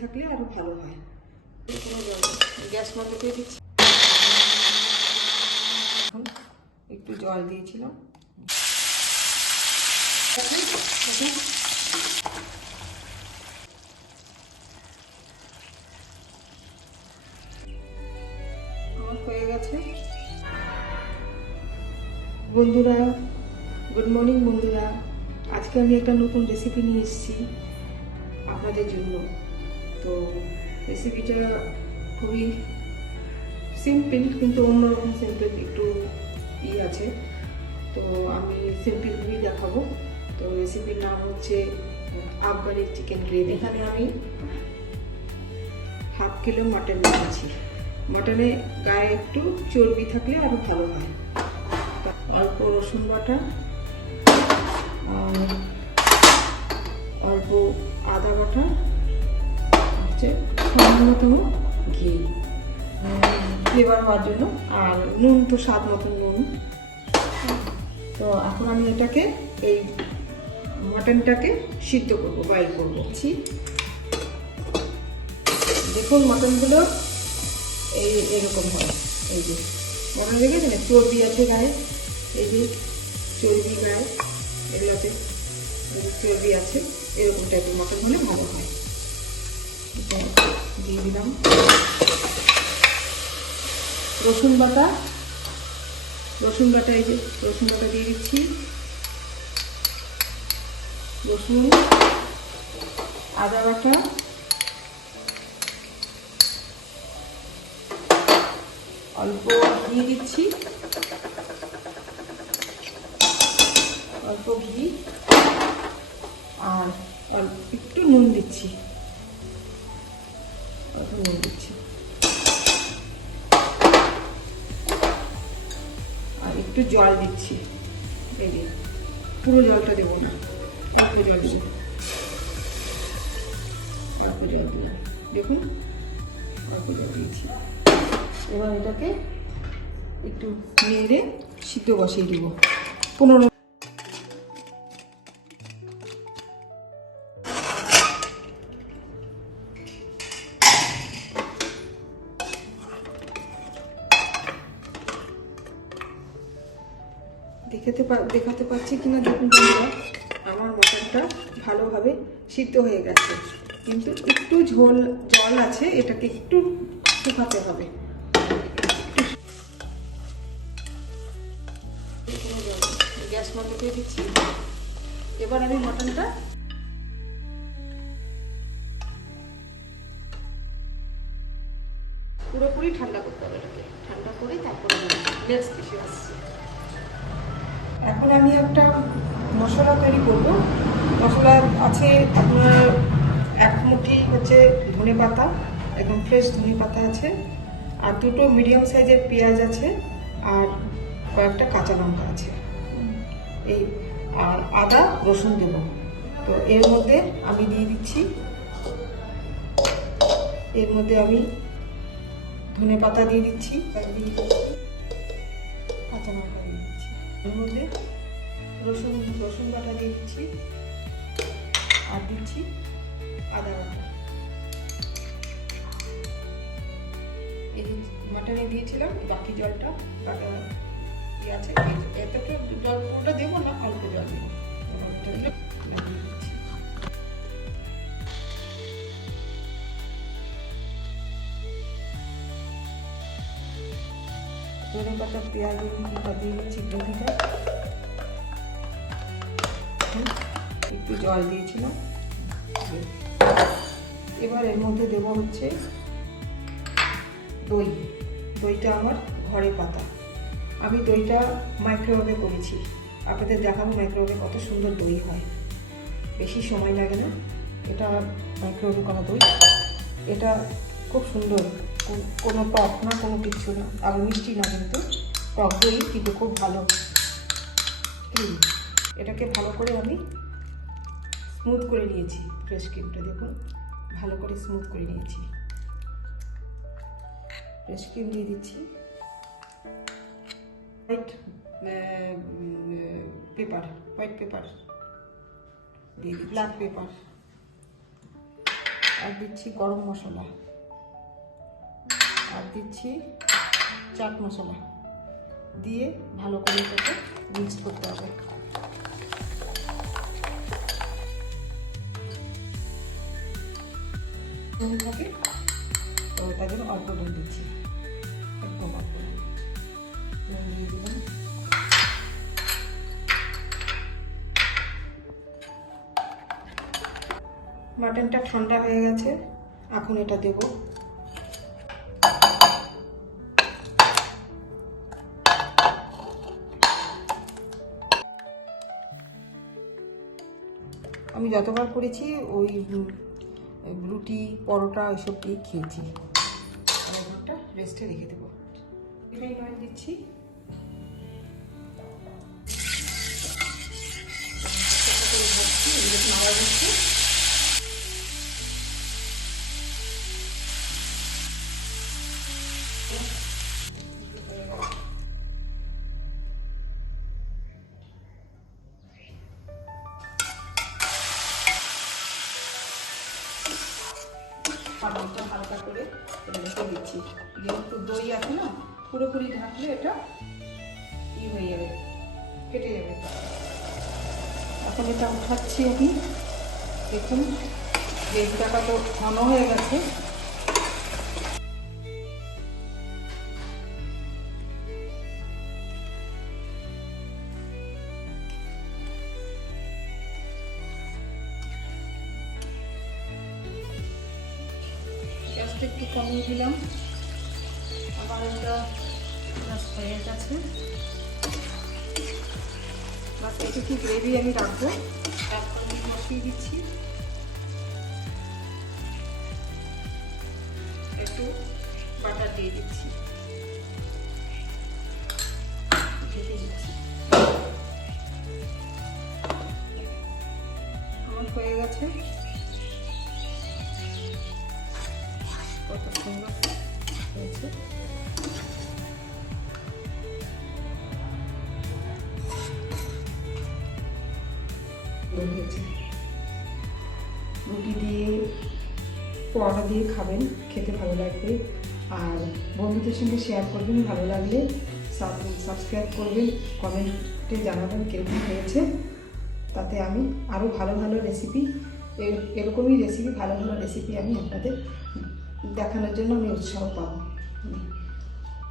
থাকলে আরো ভালো হয়। গ্যাস বন্ধ করে দিচ্ছি। এখন একটু জল দিয়েছিলাম। আমার হয়ে গেছে। বন্ধুরা, গুড মর্নিং বন্ধুরা। আজকে আমি একটা নতুন রেসিপি নিয়ে এসেছি আপনাদের জন্য। তো রেসিপিটা খুবই সিম্পল, কিন্তু অন্যরকম সিম্পল, একটু আছে। তো আমি সিম্পলভাবেই দেখাবো। তো রেসিপির নাম হচ্ছে আফগানি চিকেন গ্রেভি। এখানে আমি হাফ কিলো মাটন নিয়েছি। মাটনে গায়ে একটু চর্বি থাকলে আরও ভালো হয়। অল্প রসুন বাটা, অল্প আদা বাটা, হচ্ছে সামান্যতম ঘি ফ্লেভার হওয়ার জন্য, আর নুন তো স্বাদ মতন নুন। তো এখন আমি এটাকে, এই মাটনটাকে সিদ্ধ করবো, বয়েল করবো। দেখুন মাটনগুলো এরকম হয়। এই যে মটন দেখেছেন, চর্বি আছে গায়ে, এই যে চর্বি গায়ে, এগুলোতে চর্বি আছে, এরকম টাইপের মটন হলে ভালো হয়। দিয়ে দিলাম রসুন বাটা। এই যে রসুন বাটা দিয়ে দিচ্ছি। রসুন, আদা বাটা, অল্প ঘি দিচ্ছি, অল্প ঘি, আর একটু নুন দিচ্ছি, আর একটু জল দিচ্ছি। এই যে পুরো জলটা দেবো না, অল্প জল দেবো, অল্প জল দিলাম। দেখুন অল্প জল দিয়েছি। এবার এটাকে একটু নেড়ে সিদ্ধ বসিয়ে দিব 15। দেখাতে পাচ্ছি কিনা দেখুন বন্ধুরা, আমার মটনটা ভালোভাবে সিদ্ধ হয়ে গেছে, কিন্তু একটু জল আছে, এটাকে একটু শুকাতে হবে। গ্যাস বন্ধ করে দিচ্ছি। এবার আমি মটনটা পুরোপুরি ঠান্ডা করতে হবে। এটাকে ঠান্ডা করে তারপরে নেক্সট কিছু আসছে। এখন আমি একটা মশলা তৈরি করব। মশলা আছে আপনার, এক মুঠি হচ্ছে ধনে পাতা, একদম ফ্রেশ ধনে পাতা আছে, আর দুটো মিডিয়াম সাইজের পেঁয়াজ আছে, আর কয়েকটা কাঁচা লঙ্কা আছে, এই, আর আদা রসুন দেব। তো এর মধ্যে আমি দিয়ে দিচ্ছি, এর মধ্যে আমি ধনে পাতা দিয়ে দিচ্ছি, কাঁচা লঙ্কা দিয়ে দিচ্ছি, এর মধ্যে রসুন বাটা দিয়ে দিচ্ছি, আর দিচ্ছি আদা বাটা। এই মাটনে দিয়েছিলাম বাকি জলটা, আছে, এতটা জল পুরোটা দেবো না, অল্প জল দেবো। ধনে পাতা পেঁয়াজ দিয়ে দিচ্ছি গ্রেভিটা। একটু জল দিয়েছিলাম। এবার এর মধ্যে দেব হচ্ছে দইটা আমার ঘরে পাতা। আমি দইটা মাইক্রোওয়েভে করেছি, আপনাদের দেখাবো মাইক্রোওয়েভে কত সুন্দর দই হয়, বেশি সময় লাগে না। এটা মাইক্রোওয়েভে করা দই, এটা খুব সুন্দর, কোনো টক না, কোনো কিচ্ছু না, আর মিষ্টি না, কিন্তু টক দই, কিন্তু খুব ভালো ক্রিম। এটাকে ভালো করে আমি স্মুথ করে নিয়েছি। ফ্রেশ ক্রিমটা দেখুন ভালো করে স্মুথ করে নিয়েছি। ফ্রেশ ক্রিম দিয়ে দিচ্ছি, হোয়াইট পেপার দিয়ে দিচ্ছি, ব্ল্যাক পেপার, আর দিচ্ছি গরম মশলা, আর দিচ্ছি চাট মশলা দিয়ে ভালো করে এটাকে মিক্স করতে হবে। নুন থাকে তো তার জন্য অল্প নুন দিচ্ছি, একদম অল্প নুন দিয়ে দিলাম। মাটনটা ঠান্ডা হয়ে গেছে, এখন এটা দেব। আমি যতবার করেছি ওই রুটি পরোটা ওইসব দিয়ে খেয়েছি। একটা রেস্টে রেখে দেবো। রিফাইন অয়েল দিচ্ছি, পানিটা হালকা করে রেখে দিচ্ছি। যেহেতু দই আছে না, পুরোপুরি ঢাকলে এটা হয়ে যাবে, কেটে যাবে। এখন এটা উঠাচ্ছি আমি। দেখুন গ্রেভিটা তো ঘন হয়ে গেছে। গ্যাসটা একটু কমিয়ে দিলাম, আবার এটা গ্যাস হয়ে গেছে। বাস এটুকু গ্রেভি আমি রাখবো। তারপর আমি বসিয়ে দিচ্ছি, একটু বাটার দিয়ে দিচ্ছি, আমার হয়ে গেছে। কত সুন্দর হয়েছে। রুটি দিয়ে পরোটা দিয়ে খাবেন, খেতে ভালো লাগবে। আর বন্ধুদের সঙ্গে শেয়ার করবেন, ভালো লাগলে সাবস্ক্রাইব করবেন, কমেন্টে জানাবেন কীরকম হয়েছে। তাতে আমি আরও ভালো ভালো রেসিপি, এরকমই রেসিপি, ভালো ভালো রেসিপি আমি আপনাদের দেখানোর জন্য আমি উৎসাহ পাবো।